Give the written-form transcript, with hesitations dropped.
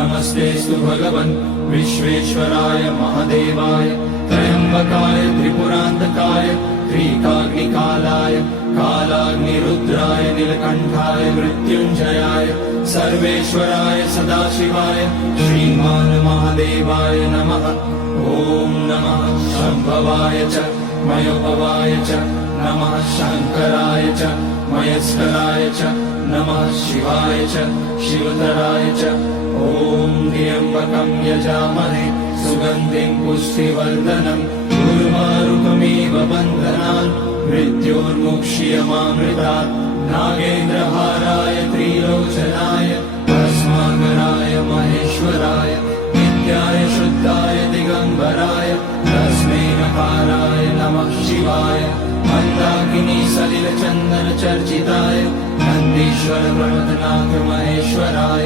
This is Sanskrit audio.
नमस्तेऽस्तु भगवन् विश्वेश्वराय महादेवाय त्र्यम्बकाय त्रिपुरान्तकाय त्रिकाग्निकालाय कालाग्निरुद्राय नीलकण्ठाय मृत्युञ्जयाय सर्वेश्वराय सदाशिवाय श्रीमान् महादेवाय नमः। ॐ नमः शम्भवाय च मयोभवाय च नमः शङ्कराय च मयस्कराय च नमः शिवाय च शिवतराय च। ॐ त्र्यम्बकं यजामहे सुगन्धिं पुष्टिवर्धनम् उर्वारुकमिव बन्धनान् मृत्योर्मुक्ष्यमामृतात्। नागेन्द्रहाराय त्रिलोचनाय भस्माकराय महेश्वराय नित्याय शुद्धाय दिगम्बराय तस्मै नकाराय नमः शिवाय। मन्दाकिनी सलिलचन्दन चर्चिताय नन्दीश्वर प्रमथनाथ महेश्वराय